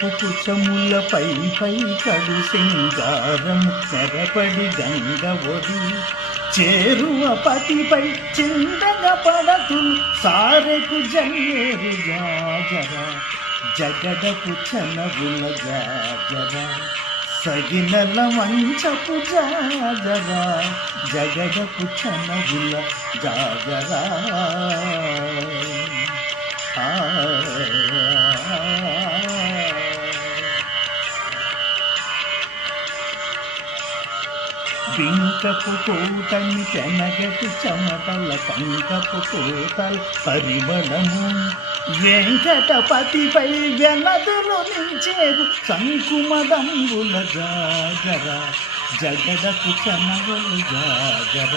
బింకపు కుచములపై పై కడు సింగారం నెరపడి గంగ ఒడి చేరువ పతిపై చిందగ పడతులు సారెకు జల్లేరు జాజర జగడపు చనవుల జాజర సగినల మంచపు జాజర జగడపు చనవుల జాజర బింకపు కోటని చెనగటి చెమటల పంకపు కోటల పరిమళము వెంకటపతిపై వెనదులు నించేరు శంకుమదంబుల జాజర జగడపు చనవలు జాజర